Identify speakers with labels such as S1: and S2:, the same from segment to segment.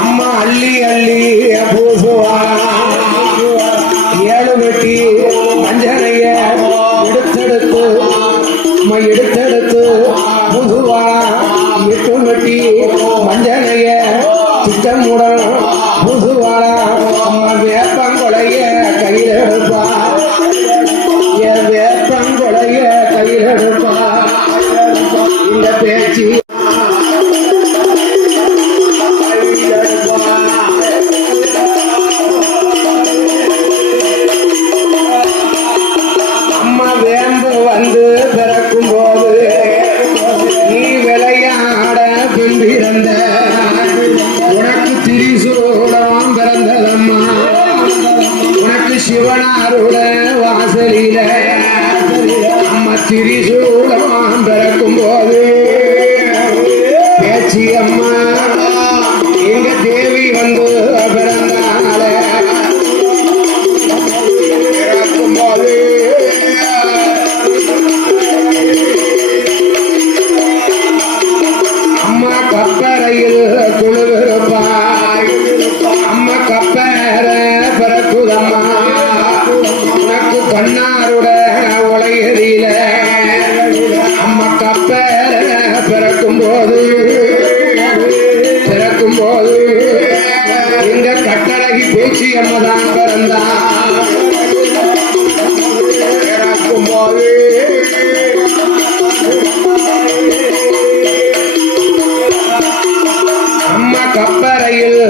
S1: ಅಮ್ಮ ಹಳ್ಳಿ ಹಳ್ಳಿ வாசலில பிறக்கும் போது பிறக்கும் போது இந்த கட்டழகி பேச்சு அம்மா பிறந்தா. பிறக்கும் போது அம்மா கப்பறையில்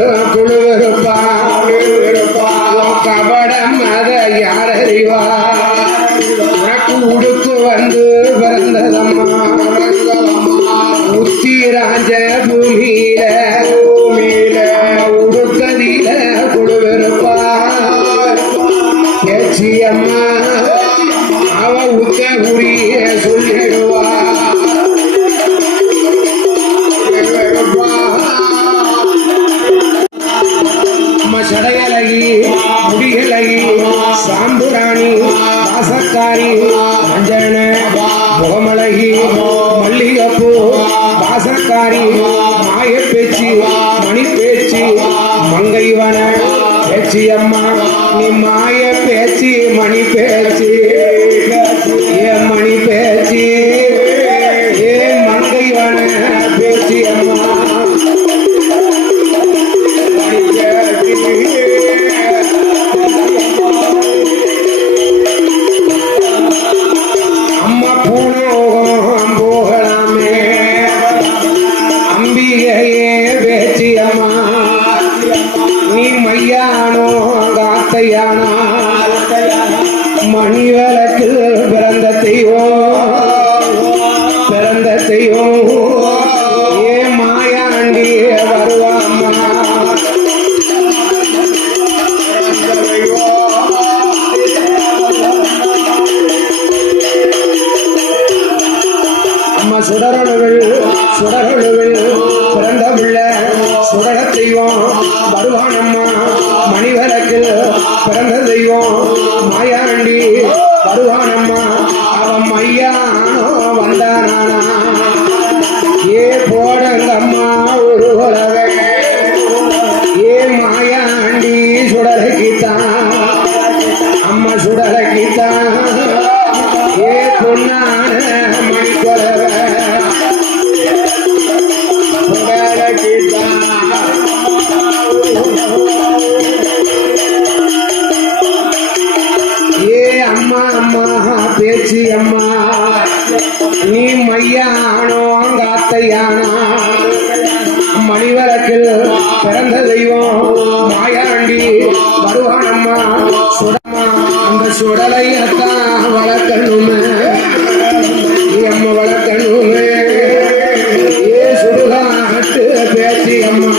S1: வாசக்காரி மாய பேச்சு மணி பேச்சு மங்கைவன பேச்சு அம்மா நீ மாய பேச்சு மணி பேச்சு ஏ மணி பேச்சு ஏ மங்கைவன பேச்சு அம்மா அம்மா பூனை பிறந்த ஏ மாயாண்டி வருவாம்மா அம்மா சுடரொழுவில் சுடரொழுவில் பிறந்த பிள்ள சுடர தெய்வம் வருவான் அம்மா மணிவிளக்கில் பிறந்த தெய்வம் மாயாண்டி பேசி அம்மா நீ மையானோ காத்தையானா மணிவரக்கில் பிறந்த தெய்வம் மாயாண்டி வருவானம்மா. சுடமா அந்த சுடலையத்தான் வளர்க்கணுமே. அம்மா வளர்க்கணுமே. ஏ சுடுகாட்டு பேசி அம்மா.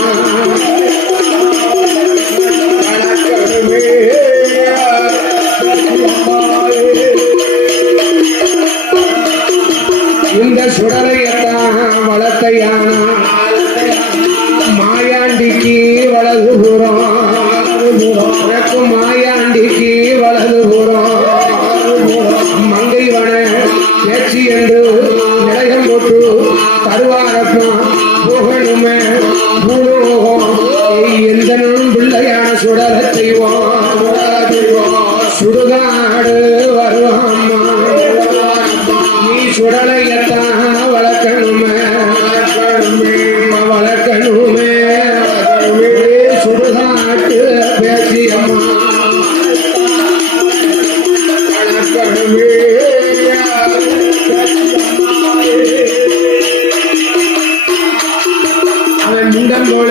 S1: இந்த சுடலையத்தான் மாயாண்டிக்கு வலது புறம் மாயாண்டிக்கு வலது புறம் மங்கை வன பேச்சு என்று நிலையம் போட்டு தருவாரப்பம் புகழுமே பூலோகம் எந்த பிள்ளையான சுடல செய்வோம்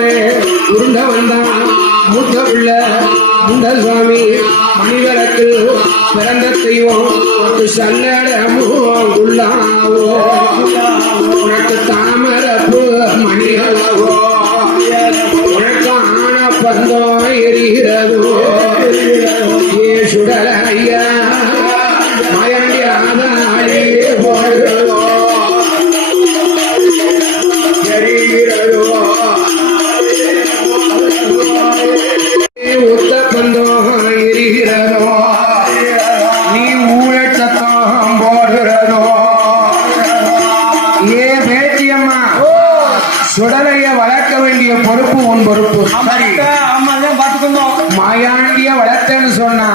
S1: முண்டம் போலே உருண்ட வந்தான் மூத்த உள்ள முண்ட சுவாமி. மணிவரத்து பிறந்த தெய்வம் ஒரு சல்லடமோ உள்ளாவோ உனக்கு தாமரப்பு மணிகளவோ. உனக்கு ஆன பந்தம் எரிகிறதோ. ஏ சுடல ஐயா மயண்டி ஆதாளி போகிறதோ பொறுப்பு உன் பொறுப்பு. மாயாண்டிய வளர்த்தேன்னு சொன்னா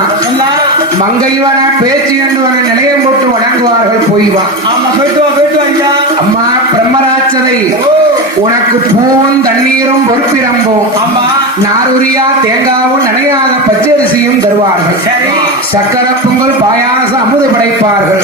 S1: மங்கைவன பேச்சு என்று நிலையம் போட்டு வணங்குவார்கள் போய்வா அம்மா பிரம்மராட்சதை உனக்கு பூவும் தண்ணீரும் பொறுப்பிரம்பும் நாருரியா தேங்காவும் நனையாத பச்சரிசியும் தருவார்கள். சக்கர பொங்கல் பாயாசம் அமுது படைப்பார்கள்.